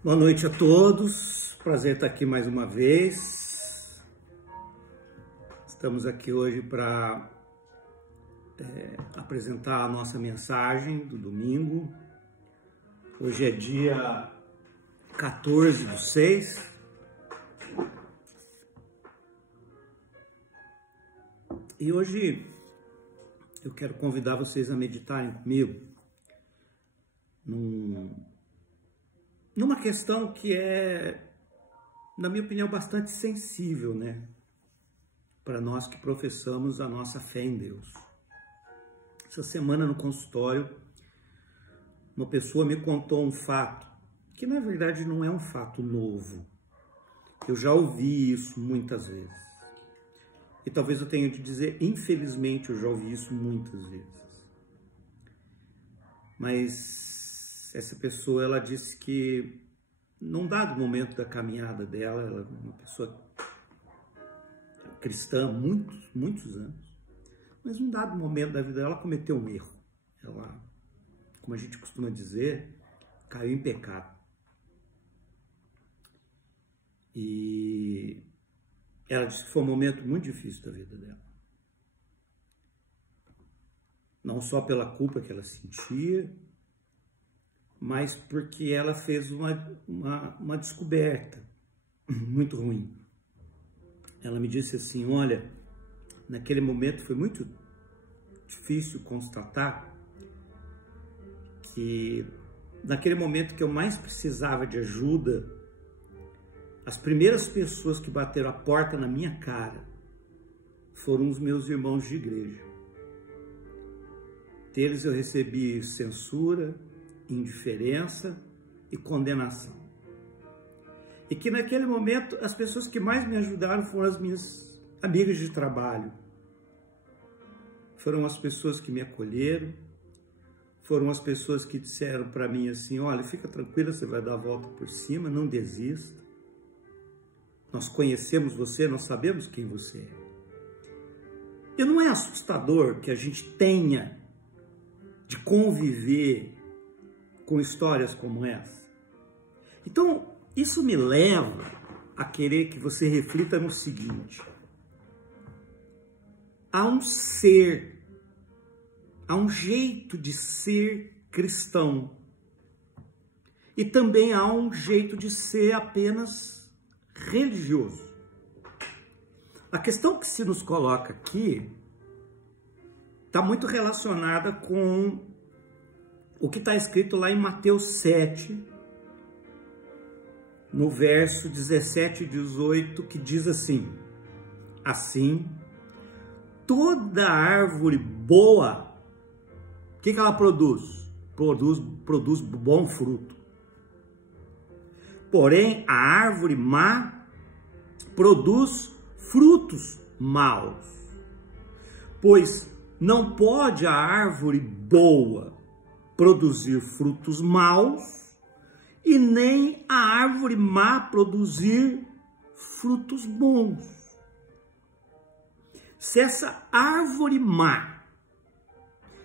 Boa noite a todos, prazer estar aqui mais uma vez. Estamos aqui hoje para apresentar a nossa mensagem do domingo. Hoje é dia 14/6. E hoje eu quero convidar vocês a meditarem comigo numa questão que é, na minha opinião, bastante sensível, né? Para nós que professamos a nossa fé em Deus. Essa semana no consultório, uma pessoa me contou um fato, que na verdade não é um fato novo. Eu já ouvi isso muitas vezes. E talvez eu tenha de dizer, infelizmente, eu já ouvi isso muitas vezes. Mas essa pessoa, ela disse que num dado momento da caminhada dela, ela é uma pessoa cristã há muitos anos, mas num dado momento da vida dela, ela cometeu um erro. Ela, como a gente costuma dizer, caiu em pecado. E ela disse que foi um momento muito difícil da vida dela. Não só pela culpa que ela sentia, mas porque ela fez uma descoberta muito ruim. Ela me disse assim, olha, naquele momento foi muito difícil constatar que naquele momento que eu mais precisava de ajuda, as primeiras pessoas que bateram a porta na minha cara foram os meus irmãos de igreja. Deles eu recebi censura, indiferença e condenação. E que naquele momento as pessoas que mais me ajudaram foram as minhas amigas de trabalho. Foram as pessoas que me acolheram, foram as pessoas que disseram para mim assim, olha, fica tranquila, você vai dar a volta por cima, não desista. Nós conhecemos você, nós sabemos quem você é. E não é assustador que a gente tenha de conviver com histórias como essa? Então, isso me leva a querer que você reflita no seguinte. Há um ser, há um jeito de ser cristão. E também há um jeito de ser apenas religioso. A questão que se nos coloca aqui está muito relacionada com o que está escrito lá em Mateus 7, no verso 17 e 18, que diz assim, assim, toda árvore boa, o que ela produz? Produz bom fruto. Porém, a árvore má produz frutos maus. Pois não pode a árvore boa produzir frutos maus e nem a árvore má produzir frutos bons. Se essa árvore má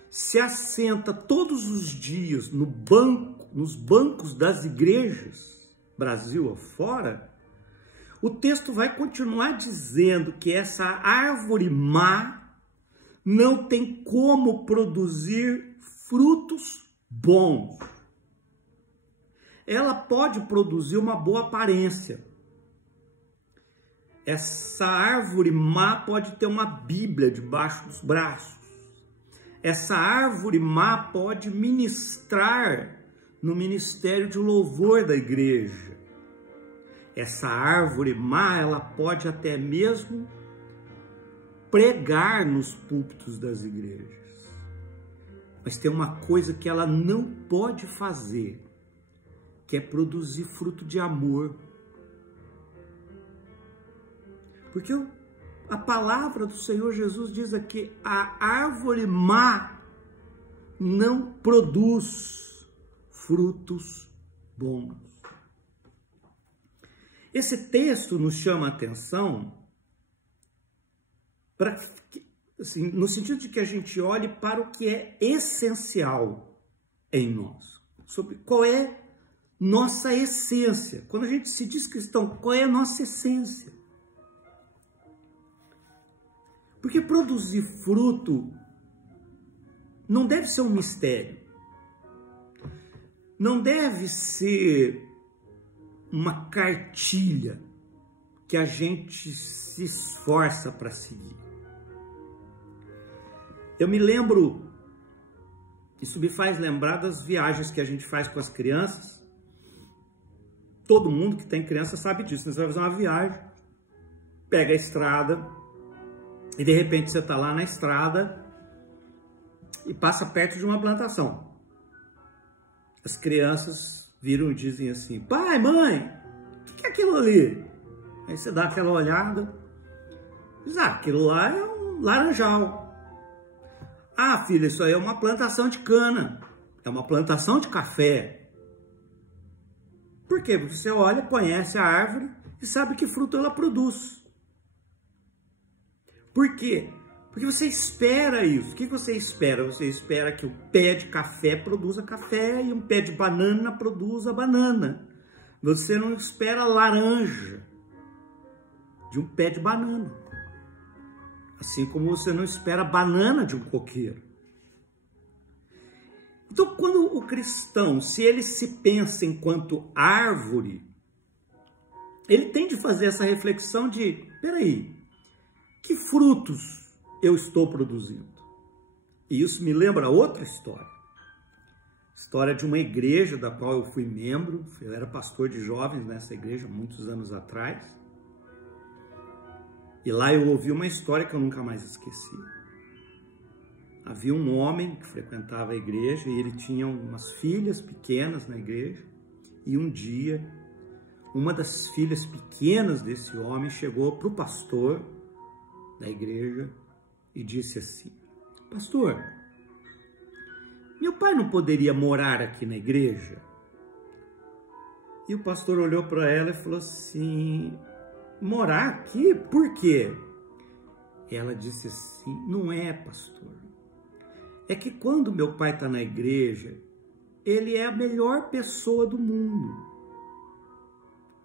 se assenta todos os dias nos bancos das igrejas, Brasil afora, o texto vai continuar dizendo que essa árvore má não tem como produzir frutos bons. Ela pode produzir uma boa aparência. Essa árvore má pode ter uma Bíblia debaixo dos braços. Essa árvore má pode ministrar no ministério de louvor da igreja. Essa árvore má, ela pode até mesmo pregar nos púlpitos das igrejas. Mas tem uma coisa que ela não pode fazer, que é produzir fruto de amor. Porque a palavra do Senhor Jesus diz aqui, a árvore má não produz frutos bons. Esse texto nos chama a atenção para, assim, no sentido de que a gente olhe para o que é essencial em nós, sobre qual é nossa essência. Quando a gente se diz cristão, qual é a nossa essência? Porque produzir fruto não deve ser um mistério. Não deve ser uma cartilha que a gente se esforça para seguir. Eu me lembro, isso me faz lembrar das viagens que a gente faz com as crianças. Todo mundo que tem criança sabe disso. Você vai fazer uma viagem, pega a estrada e de repente você está lá na estrada e passa perto de uma plantação. As crianças viram e dizem assim: pai, mãe, o que é aquilo ali? Aí você dá aquela olhada, diz: ah, aquilo lá é um laranjal. Ah, filha, isso aí é uma plantação de cana, é uma plantação de café. Por quê? Porque você olha, conhece a árvore e sabe que fruto ela produz. Por quê? Porque você espera isso. O que você espera? Você espera que o pé de café produza café e um pé de banana produza banana. Você não espera laranja de um pé de banana. Assim como você não espera banana de um coqueiro. Então, quando o cristão, se ele se pensa enquanto árvore, ele tem de fazer essa reflexão de: peraí, que frutos eu estou produzindo? E isso me lembra outra história. História de uma igreja da qual eu fui membro. Eu era pastor de jovens nessa igreja muitos anos atrás. E lá eu ouvi uma história que eu nunca mais esqueci. Havia um homem que frequentava a igreja e ele tinha umas filhas pequenas na igreja. E um dia, uma das filhas pequenas desse homem chegou para o pastor da igreja e disse assim: pastor, meu pai não poderia morar aqui na igreja? E o pastor olhou para ela e falou assim: morar aqui? Por quê? Ela disse assim: não é, pastor. É que quando meu pai está na igreja, ele é a melhor pessoa do mundo.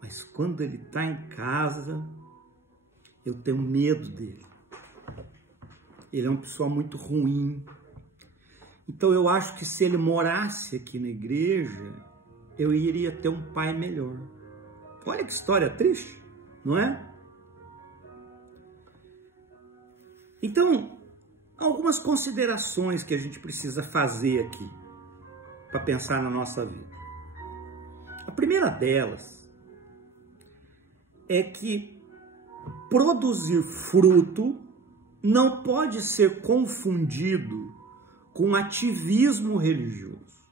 Mas quando ele está em casa, eu tenho medo dele. Ele é uma pessoa muito ruim. Então eu acho que se ele morasse aqui na igreja, eu iria ter um pai melhor. Olha que história triste, não é? Então, algumas considerações que a gente precisa fazer aqui para pensar na nossa vida. A primeira delas é que produzir fruto não pode ser confundido com ativismo religioso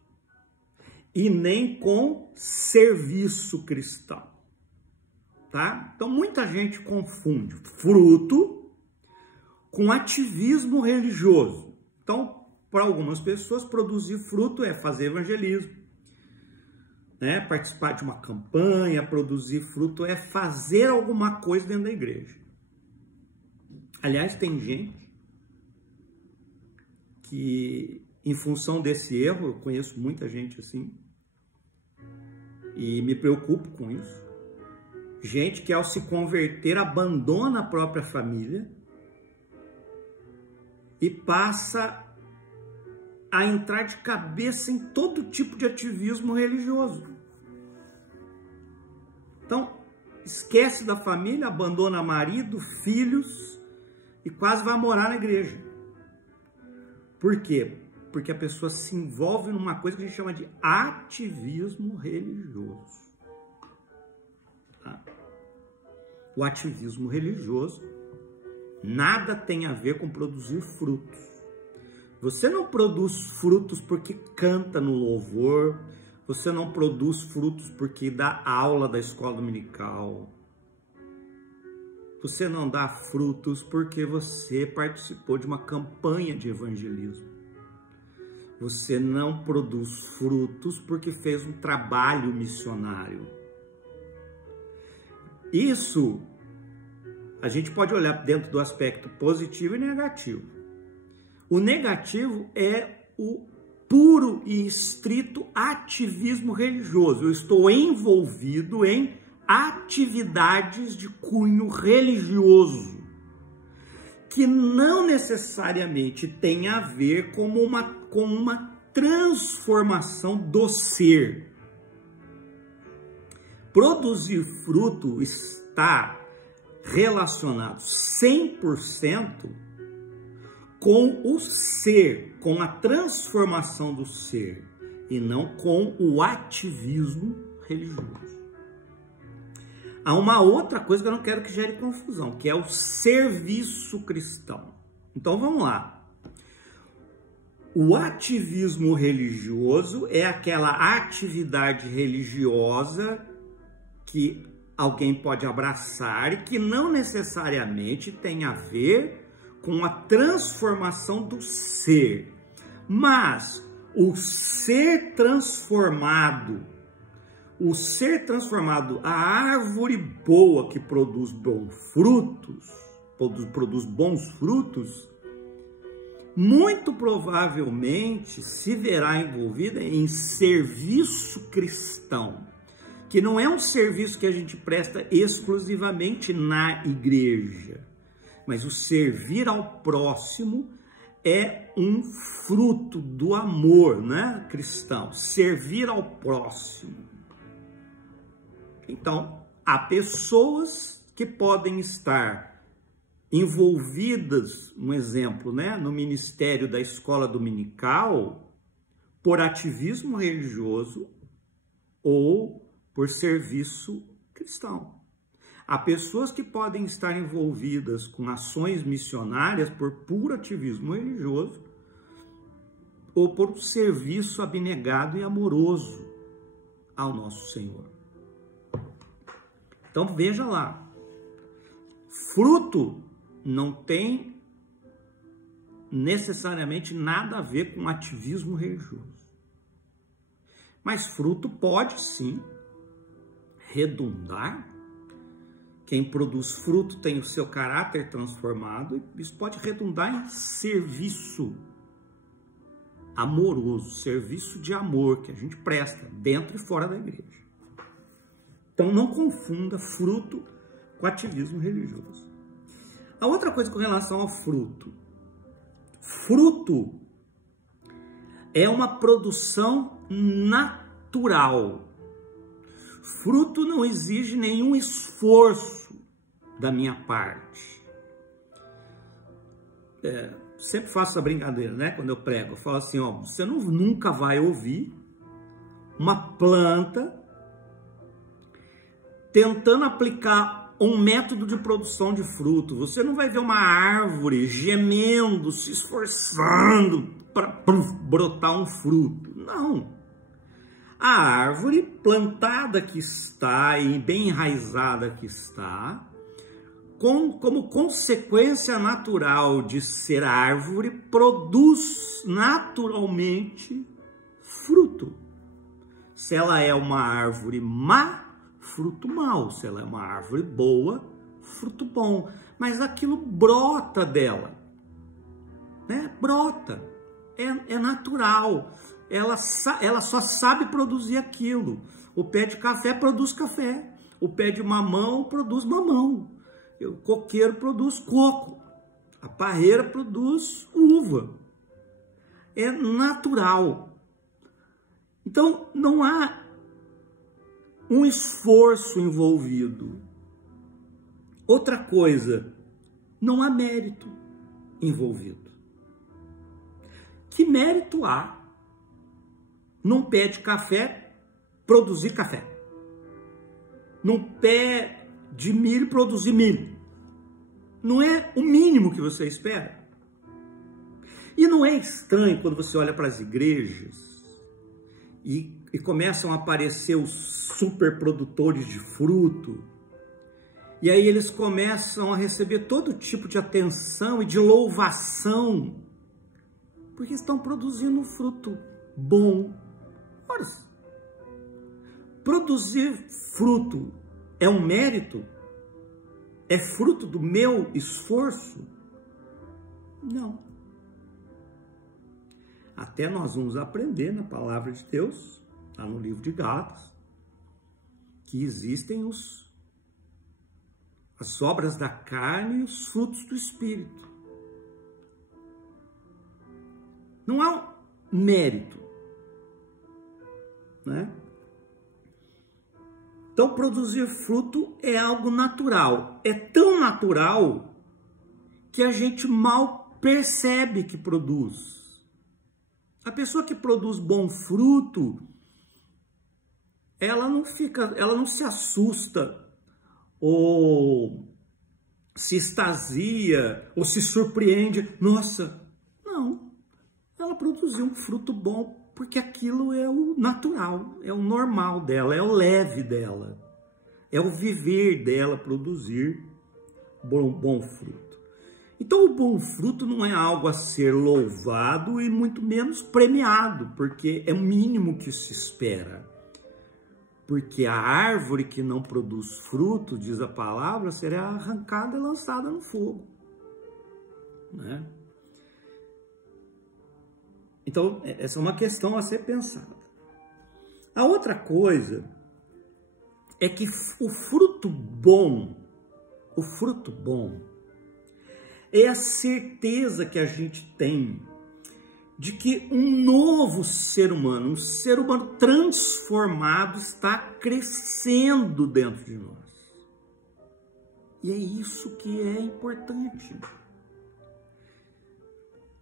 e nem com serviço cristão, tá? Então muita gente confunde fruto com ativismo religioso. Então, para algumas pessoas, produzir fruto é fazer evangelismo, né? Participar de uma campanha. Produzir fruto é fazer alguma coisa dentro da igreja. Aliás, tem gente que, em função desse erro, eu conheço muita gente assim, e me preocupo com isso. Gente que, ao se converter, abandona a própria família e passa a entrar de cabeça em todo tipo de ativismo religioso. Então, esquece da família, abandona marido, filhos e quase vai morar na igreja. Por quê? Porque a pessoa se envolve numa coisa que a gente chama de ativismo religioso. Tá? O ativismo religioso nada tem a ver com produzir frutos. Você não produz frutos porque canta no louvor. Você não produz frutos porque dá aula da escola dominical. Você não dá frutos porque você participou de uma campanha de evangelismo. Você não produz frutos porque fez um trabalho missionário. Isso a gente pode olhar dentro do aspecto positivo e negativo. O negativo é o puro e estrito ativismo religioso. Eu estou envolvido em atividades de cunho religioso, que não necessariamente tem a ver com uma transformação do ser. Produzir fruto está relacionado 100% com o ser, com a transformação do ser, e não com o ativismo religioso. Há uma outra coisa que eu não quero que gere confusão, que é o serviço cristão. Então vamos lá. O ativismo religioso é aquela atividade religiosa que alguém pode abraçar e que não necessariamente tem a ver com a transformação do ser. Mas o ser transformado, a árvore boa que produz bons frutos, muito provavelmente se verá envolvida em serviço cristão, que não é um serviço que a gente presta exclusivamente na igreja, mas o servir ao próximo é um fruto do amor, né, cristão, servir ao próximo. Então, há pessoas que podem estar envolvidas, um exemplo, né, no ministério da escola dominical, por ativismo religioso ou por serviço cristão. Há pessoas que podem estar envolvidas com ações missionárias por puro ativismo religioso ou por serviço abnegado e amoroso ao nosso Senhor. Então veja lá, fruto não tem necessariamente nada a ver com ativismo religioso. Mas fruto pode sim redundar. Quem produz fruto tem o seu caráter transformado e isso pode redundar em serviço amoroso, serviço de amor que a gente presta dentro e fora da igreja. Então não confunda fruto com ativismo religioso. A outra coisa com relação ao fruto. Fruto é uma produção natural. Fruto não exige nenhum esforço da minha parte. Sempre faço essa brincadeira, né? Quando eu prego, eu falo assim, ó, você nunca vai ouvir uma planta tentando aplicar um método de produção de fruto. Você não vai ver uma árvore gemendo, se esforçando para brotar um fruto. Não. A árvore plantada que está e bem enraizada que está, como consequência natural de ser árvore, produz naturalmente fruto. Se ela é uma árvore má, fruto mau. Se ela é uma árvore boa, fruto bom. Mas aquilo brota dela, né? Brota, é natural. Ela só sabe produzir aquilo. O pé de café produz café. O pé de mamão produz mamão. O coqueiro produz coco. A parreira produz uva. É natural. Então, não há um esforço envolvido. Outra coisa, não há mérito envolvido. Que mérito há num pé de café produzir café? Num pé de milho produzir milho? Não é o mínimo que você espera? E não é estranho quando você olha para as igrejas e começam a aparecer os superprodutores de fruto, e aí eles começam a receber todo tipo de atenção e de louvação, porque estão produzindo um fruto bom. Ora, produzir fruto é um mérito? É fruto do meu esforço? Não. Até nós vamos aprender na palavra de Deus, lá no livro de Gálatas, que existem as obras da carne e os frutos do Espírito. Não há mérito, né? Então, produzir fruto é algo natural. É tão natural que a gente mal percebe que produz. A pessoa que produz bom fruto, ela não se assusta, ou se extasia, ou se surpreende. Nossa, não. Ela produziu um fruto bom porque aquilo é o natural, é o normal dela, é o leve dela, é o viver dela produzir bom fruto. Então o bom fruto não é algo a ser louvado e muito menos premiado, porque é o mínimo que se espera. Porque a árvore que não produz fruto, diz a palavra, será arrancada e lançada no fogo, né? Então, essa é uma questão a ser pensada. A outra coisa é que o fruto bom é a certeza que a gente tem de que um novo ser humano, um ser humano transformado está crescendo dentro de nós. E é isso que é importante.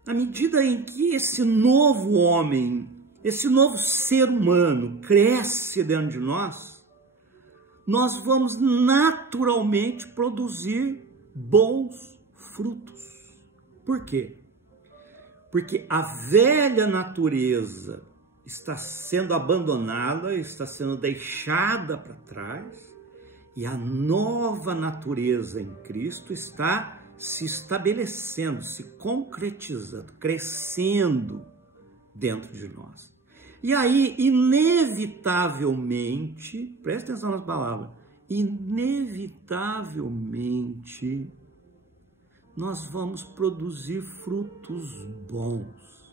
À medida em que esse novo homem, esse novo ser humano cresce dentro de nós, nós vamos naturalmente produzir bons frutos. Por quê? Porque a velha natureza está sendo abandonada, está sendo deixada para trás, e a nova natureza em Cristo está se estabelecendo, se concretizando, crescendo dentro de nós. E aí, inevitavelmente, presta atenção nas palavras, inevitavelmente, nós vamos produzir frutos bons,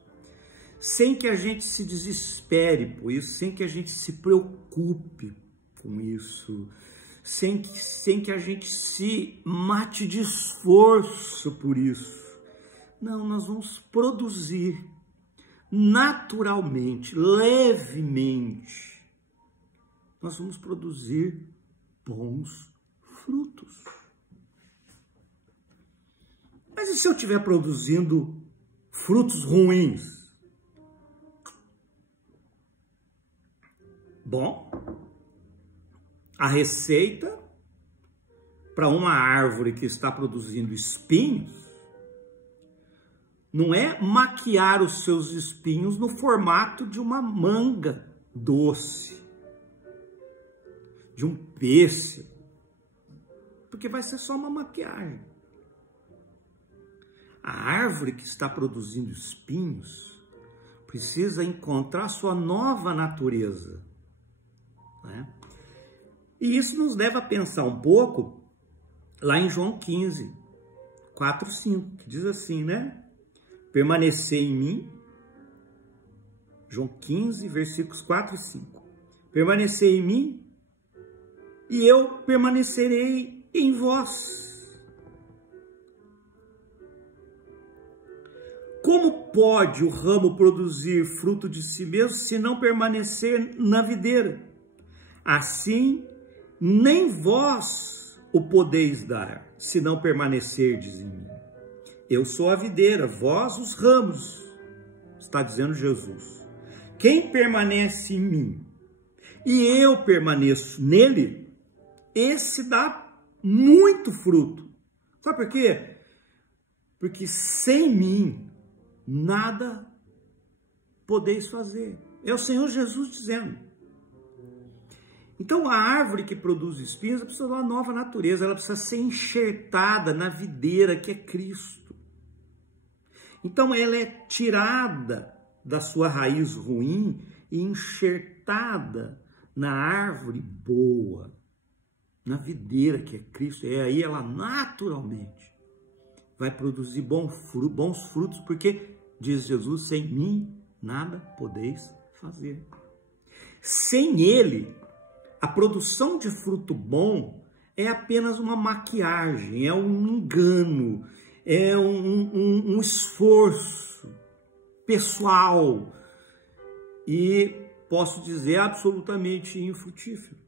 sem que a gente se desespere por isso, sem que a gente se preocupe com isso, sem que a gente se mate de esforço por isso. Não, nós vamos produzir naturalmente, levemente, nós vamos produzir bons frutos. Mas e se eu estiver produzindo frutos ruins? Bom, a receita para uma árvore que está produzindo espinhos não é maquiar os seus espinhos no formato de uma manga doce, de um pêssego, porque vai ser só uma maquiagem. A árvore que está produzindo espinhos precisa encontrar sua nova natureza, né? E isso nos leva a pensar um pouco lá em João 15, 4, 5, que diz assim, né? Permanecer em mim, João 15, versículos 4 e 5. Permanecer em mim e eu permanecerei em vós. Como pode o ramo produzir fruto de si mesmo se não permanecer na videira? Assim, nem vós o podeis dar, se não permanecerdes em mim. Eu sou a videira, vós os ramos, está dizendo Jesus. Quem permanece em mim e eu permaneço nele, esse dá muito fruto. Sabe por quê? Porque sem mim nada podeis fazer. É o Senhor Jesus dizendo. Então a árvore que produz espinhos precisa de uma nova natureza, ela precisa ser enxertada na videira que é Cristo. Então ela é tirada da sua raiz ruim e enxertada na árvore boa, na videira que é Cristo. E aí ela naturalmente vai produzir bons frutos, porque, diz Jesus, sem mim nada podeis fazer. Sem ele, a produção de fruto bom é apenas uma maquiagem, é um engano, é um esforço pessoal e, posso dizer, absolutamente infrutífero,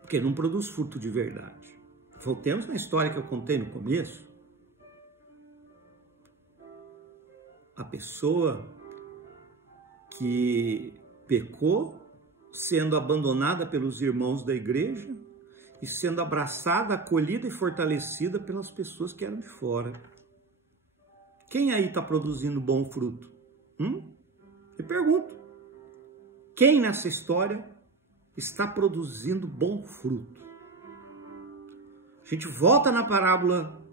porque não produz fruto de verdade. Voltemos na história que eu contei no começo. A pessoa que pecou, sendo abandonada pelos irmãos da igreja e sendo abraçada, acolhida e fortalecida pelas pessoas que eram de fora. Quem aí está produzindo bom fruto? Eu pergunto. Quem nessa história está produzindo bom fruto? A gente volta na parábola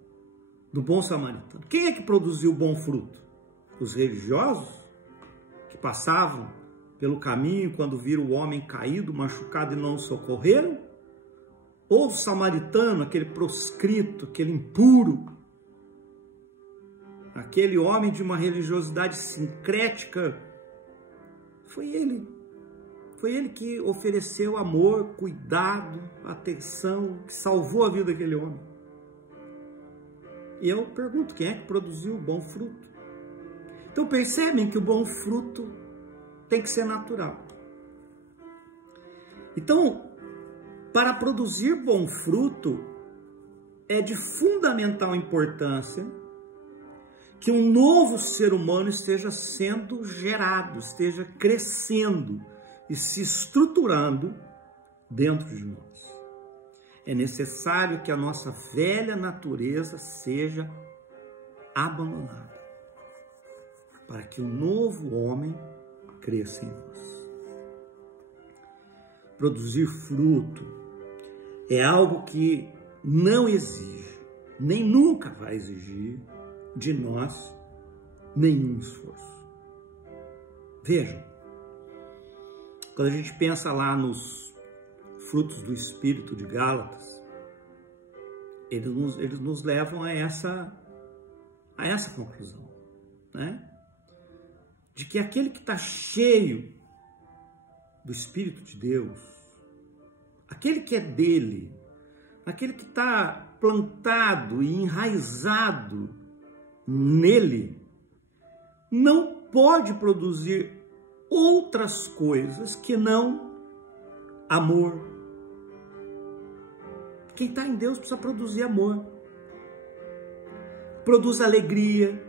do bom samaritano. Quem é que produziu bom fruto? Os religiosos que passavam pelo caminho quando viram o homem caído, machucado e não o socorreram? Ou o samaritano, aquele proscrito, aquele impuro, aquele homem de uma religiosidade sincrética? Foi ele que ofereceu amor, cuidado, atenção, que salvou a vida daquele homem. E eu pergunto, quem é que produziu o bom fruto? Então percebem que o bom fruto tem que ser natural. Então, para produzir bom fruto, é de fundamental importância que um novo ser humano esteja sendo gerado, esteja crescendo e se estruturando dentro de nós. É necessário que a nossa velha natureza seja abandonada, para que o novo homem cresça em nós. Produzir fruto é algo que não exige, nem nunca vai exigir de nós nenhum esforço. Vejam, quando a gente pensa lá nos frutos do Espírito de Gálatas, eles nos levam a essa conclusão, né? De que aquele que está cheio do Espírito de Deus, aquele que é dele, aquele que está plantado e enraizado nele, não pode produzir outras coisas que não amor. Quem está em Deus precisa produzir amor. Produz alegria.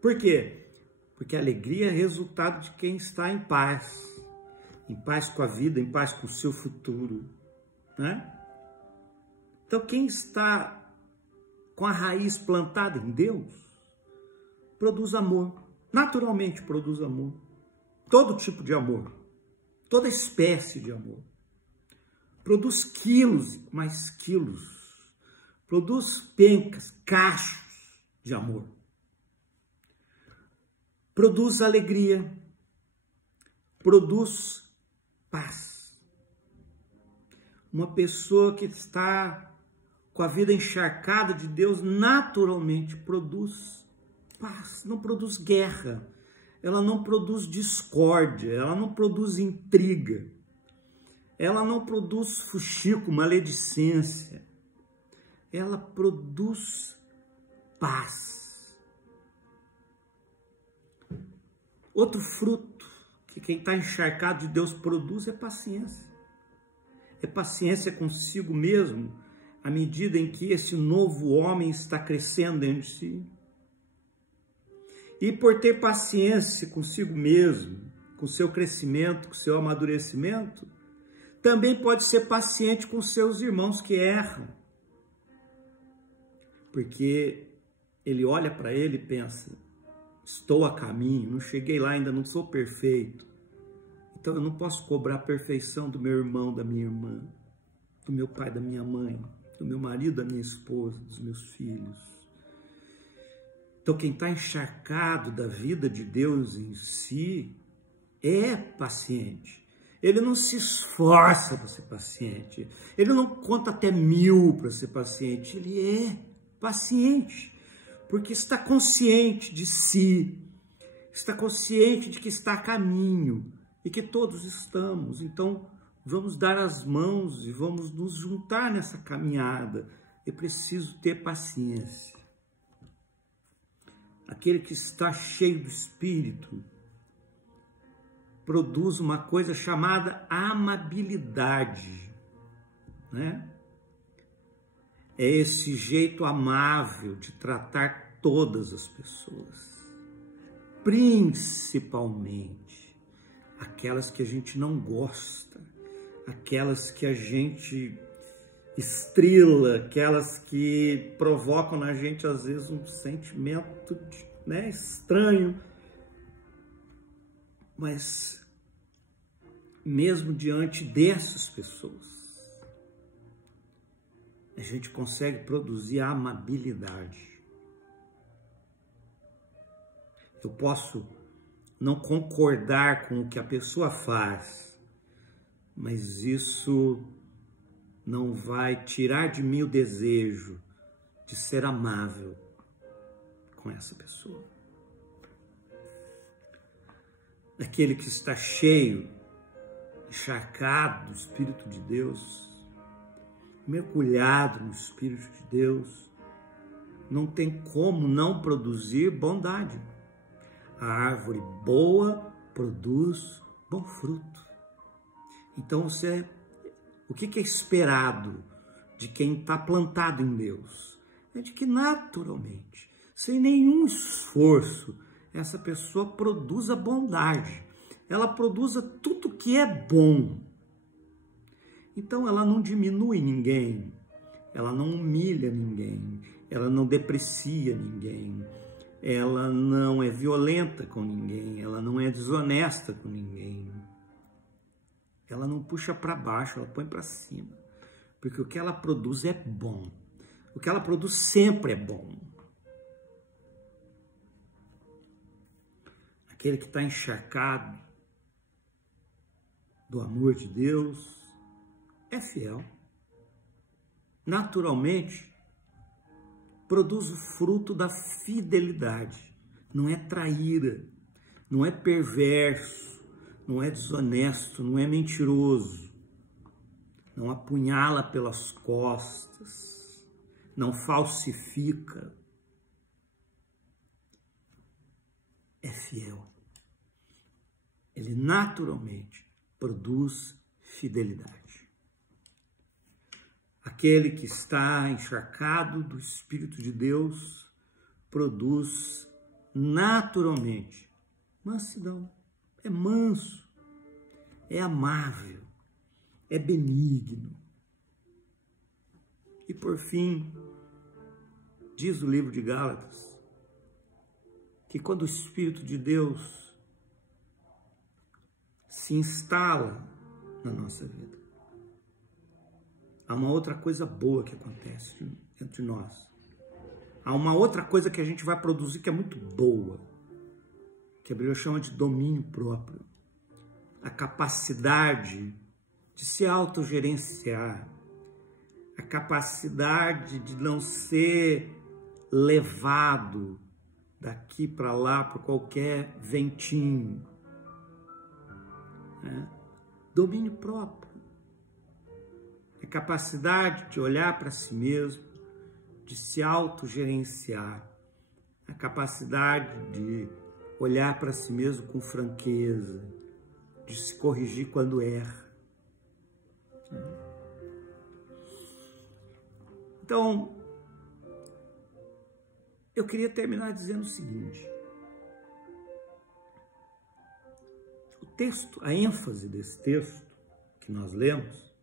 Por quê? Porque a alegria é resultado de quem está em paz com a vida, em paz com o seu futuro, né? Então, quem está com a raiz plantada em Deus, produz amor, naturalmente produz amor, todo tipo de amor, toda espécie de amor, produz quilos, mais quilos, produz pencas, cachos de amor, produz alegria, produz paz. Uma pessoa que está com a vida encharcada de Deus, naturalmente produz paz, não produz guerra, ela não produz discórdia, ela não produz intriga, ela não produz fuxico, maledicência, ela produz paz. Outro fruto que quem está encharcado de Deus produz é paciência. É paciência consigo mesmo, à medida em que esse novo homem está crescendo dentro de si. E por ter paciência consigo mesmo, com o seu crescimento, com o seu amadurecimento, também pode ser paciente com seus irmãos que erram. Porque ele olha para ele e pensa, estou a caminho, não cheguei lá, ainda não sou perfeito. Então eu não posso cobrar a perfeição do meu irmão, da minha irmã, do meu pai, da minha mãe, do meu marido, da minha esposa, dos meus filhos. Então quem está encharcado da vida de Deus em si é paciente. Ele não se esforça para ser paciente. Ele não conta até 1000 para ser paciente. Ele é paciente, porque está consciente de si, está consciente de que está a caminho e que todos estamos. Então, vamos dar as mãos e vamos nos juntar nessa caminhada. É preciso ter paciência. Aquele que está cheio do Espírito produz uma coisa chamada amabilidade, né? É esse jeito amável de tratar todas as pessoas, principalmente aquelas que a gente não gosta, aquelas que a gente estrila, aquelas que provocam na gente às vezes um sentimento estranho. Mas mesmo diante dessas pessoas, a gente consegue produzir a amabilidade. Eu posso não concordar com o que a pessoa faz, mas isso não vai tirar de mim o desejo de ser amável com essa pessoa. Aquele que está cheio, encharcado do Espírito de Deus, mergulhado no Espírito de Deus, não tem como não produzir bondade. A árvore boa produz bom fruto. Então, o que é esperado de quem está plantado em Deus? É de que naturalmente, sem nenhum esforço, essa pessoa produza bondade, ela produza tudo que é bom. Então ela não diminui ninguém, ela não humilha ninguém, ela não deprecia ninguém, ela não é violenta com ninguém, ela não é desonesta com ninguém. Ela não puxa para baixo, ela põe para cima, porque o que ela produz é bom, o que ela produz sempre é bom. Aquele que está encharcado do amor de Deus é fiel. Naturalmente, produz o fruto da fidelidade. Não é traíra, não é perverso, não é desonesto, não é mentiroso. Não apunhala pelas costas, não falsifica. É fiel. Ele naturalmente produz fidelidade. Aquele que está encharcado do Espírito de Deus produz naturalmente mansidão. É manso, é amável, é benigno. E por fim, diz o livro de Gálatas, que quando o Espírito de Deus se instala na nossa vida, há uma outra coisa boa que acontece entre nós. Há uma outra coisa que a gente vai produzir que é muito boa, que a Bíblia chama de domínio próprio. A capacidade de se autogerenciar, a capacidade de não ser levado daqui para lá por qualquer ventinho. Né? Domínio próprio. A capacidade de olhar para si mesmo, de se autogerenciar. A capacidade de olhar para si mesmo com franqueza, de se corrigir quando erra. Então, eu queria terminar dizendo o seguinte: o texto, a ênfase desse texto que nós lemos,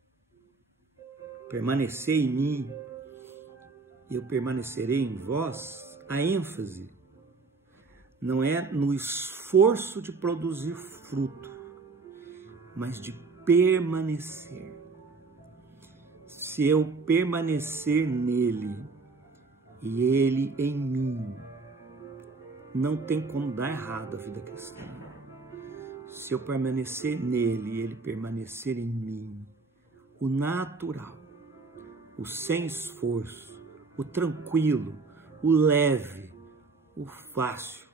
permanecer em mim e eu permanecerei em vós, a ênfase não é no esforço de produzir fruto, mas de permanecer. Se eu permanecer nele e ele em mim, não tem como dar errado a vida cristã. Se eu permanecer nele e ele permanecer em mim, o natural, o sem esforço, o tranquilo, o leve, o fácil,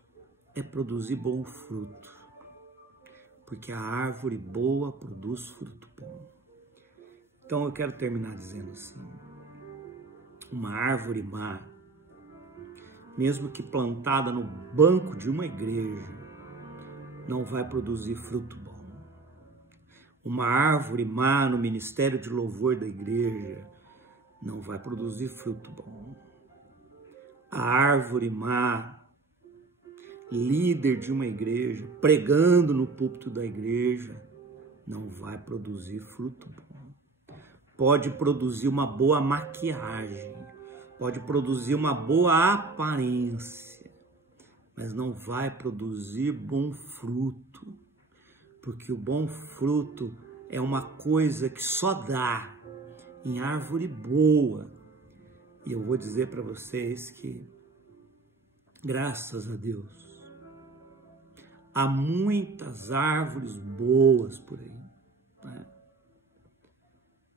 é produzir bom fruto, porque a árvore boa produz fruto bom. Então eu quero terminar dizendo assim, uma árvore má, mesmo que plantada no banco de uma igreja, não vai produzir fruto bom. Uma árvore má no ministério de louvor da igreja não vai produzir fruto bom. A árvore má, líder de uma igreja, pregando no púlpito da igreja, não vai produzir fruto bom. Pode produzir uma boa maquiagem, pode produzir uma boa aparência, mas não vai produzir bom fruto, porque o bom fruto é uma coisa que só dá em árvore boa. E eu vou dizer para vocês que, graças a Deus, há muitas árvores boas por aí, né?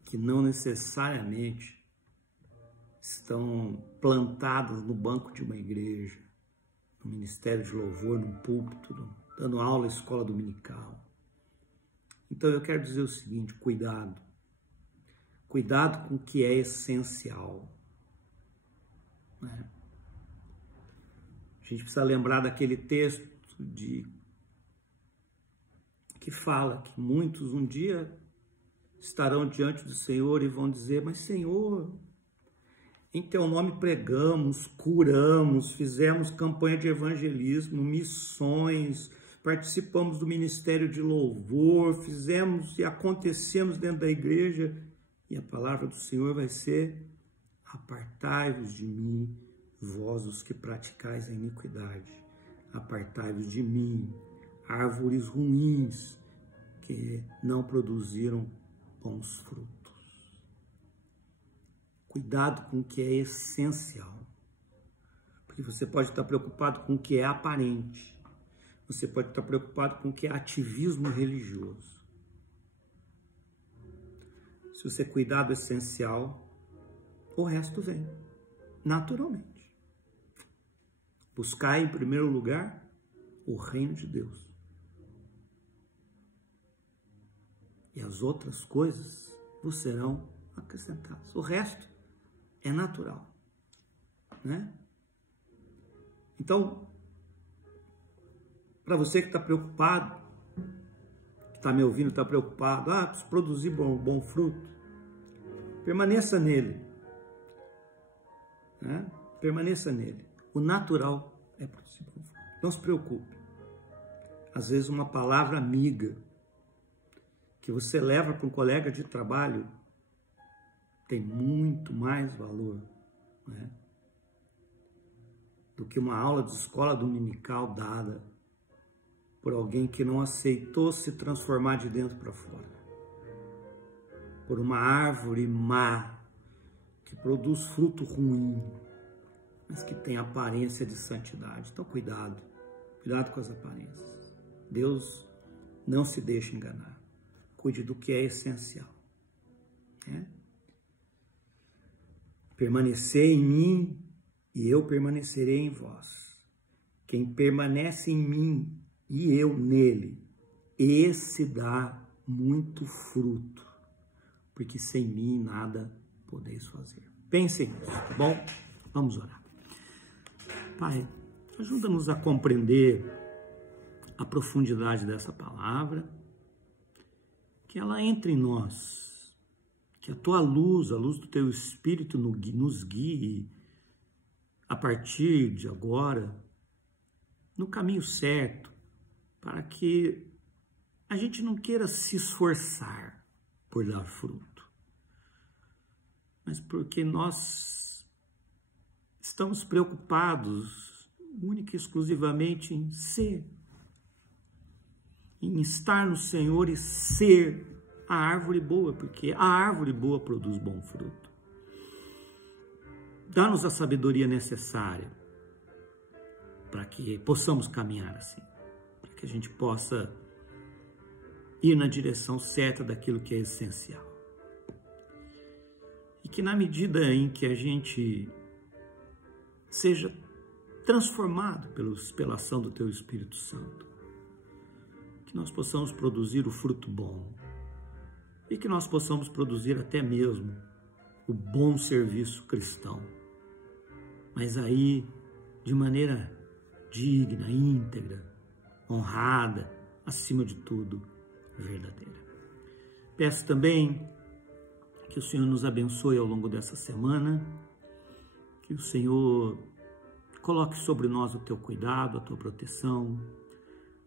Que não necessariamente estão plantadas no banco de uma igreja, no ministério de louvor, num púlpito, dando aula na escola dominical. Então eu quero dizer o seguinte, cuidado. Cuidado com o que é essencial, né? A gente precisa lembrar daquele texto que fala que muitos um dia estarão diante do Senhor e vão dizer, mas Senhor, em teu nome pregamos, curamos, fizemos campanha de evangelismo, missões, participamos do ministério de louvor, fizemos e acontecemos dentro da igreja. E a palavra do Senhor vai ser, apartai-vos de mim, vós os que praticais a iniquidade. Apartai-vos de mim, árvores ruins que não produziram bons frutos. Cuidado com o que é essencial, porque você pode estar preocupado com o que é aparente, você pode estar preocupado com o que é ativismo religioso. Se você cuidar do essencial, o resto vem, naturalmente. Buscai em primeiro lugar o reino de Deus. E as outras coisas vos serão acrescentadas. O resto é natural, né? Então, para você que está preocupado, que está me ouvindo, está preocupado, preciso produzir bom fruto, permaneça nele, né? Permaneça nele. O natural é produzir bom fruto. Não se preocupe. Às vezes uma palavra amiga que você leva para um colega de trabalho tem muito mais valor, né, do que uma aula de escola dominical dada por alguém que não aceitou se transformar de dentro para fora, por uma árvore má que produz fruto ruim, mas que tem aparência de santidade. Então cuidado com as aparências. Deus não se deixa enganar. Cuide do que é essencial, né? Permanecer em mim e eu permanecerei em vós. Quem permanece em mim e eu nele, esse dá muito fruto, porque sem mim nada podeis fazer. Pensem nisso, tá bom? Vamos orar. Pai, ajuda-nos a compreender a profundidade dessa palavra, que ela entre em nós, que a tua luz, a luz do teu Espírito nos guie a partir de agora no caminho certo, para que a gente não queira se esforçar por dar fruto, mas porque nós estamos preocupados única e exclusivamente em ser, em estar no Senhor e ser a árvore boa, porque a árvore boa produz bom fruto. Dá-nos a sabedoria necessária para que possamos caminhar assim, para que a gente possa ir na direção certa daquilo que é essencial. E que na medida em que a gente seja transformado pela ação do Teu Espírito Santo. Que nós possamos produzir o fruto bom e que nós possamos produzir até mesmo o bom serviço cristão, mas aí de maneira digna, íntegra, honrada, acima de tudo, verdadeira. Peço também que o Senhor nos abençoe ao longo dessa semana, que o Senhor coloque sobre nós o Teu cuidado, a Tua proteção,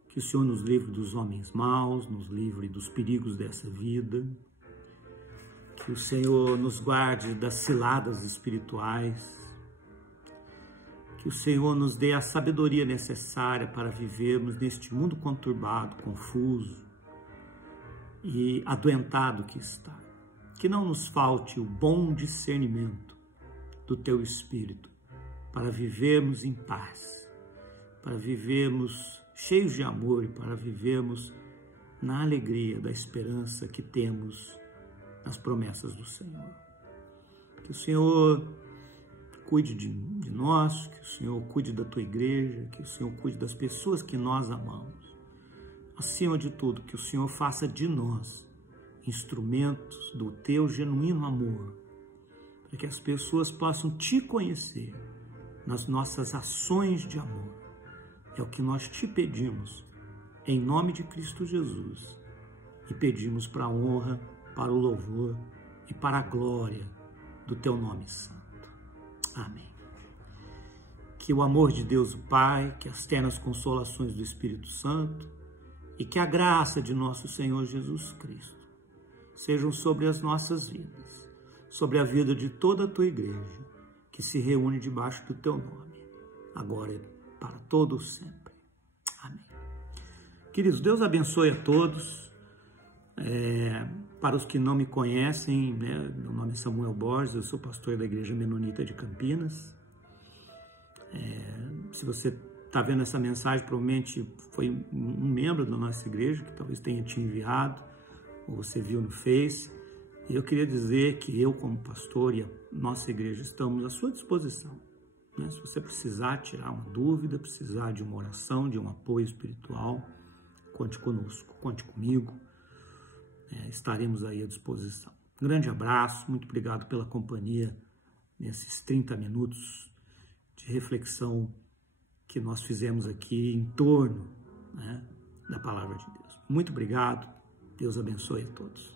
que o Senhor nos livre dos homens maus, nos livre dos perigos dessa vida, que o Senhor nos guarde das ciladas espirituais, que o Senhor nos dê a sabedoria necessária para vivermos neste mundo conturbado, confuso e adoentado que está. Que não nos falte o bom discernimento do Teu Espírito para vivermos em paz, para vivermos cheios de amor e para vivermos na alegria da esperança que temos nas promessas do Senhor. Que o Senhor cuide de nós, que o Senhor cuide da Tua igreja, que o Senhor cuide das pessoas que nós amamos. Acima de tudo, que o Senhor faça de nós instrumentos do Teu genuíno amor, para que as pessoas possam Te conhecer nas nossas ações de amor. É o que nós Te pedimos, em nome de Cristo Jesus, e pedimos para a honra, para o louvor e para a glória do Teu nome santo. Amém. Que o amor de Deus o Pai, que as ternas consolações do Espírito Santo e que a graça de nosso Senhor Jesus Cristo sejam sobre as nossas vidas, sobre a vida de toda a Tua igreja, que se reúne debaixo do Teu nome, agora e para todos sempre. Amém. Queridos, Deus abençoe a todos. Para os que não me conhecem, meu nome é Samuel Borges, eu sou pastor da Igreja Menonita de Campinas. Se você está vendo essa mensagem, provavelmente foi um membro da nossa igreja que talvez tenha te enviado, ou você viu no Face. E eu queria dizer que eu, como pastor, e a nossa igreja estamos à sua disposição. Se você precisar tirar uma dúvida, precisar de uma oração, de um apoio espiritual, conte conosco, conte comigo. Estaremos aí à disposição. Um grande abraço, muito obrigado pela companhia nesses 30 minutos de reflexão que nós fizemos aqui em torno da Palavra de Deus. Muito obrigado, Deus abençoe a todos.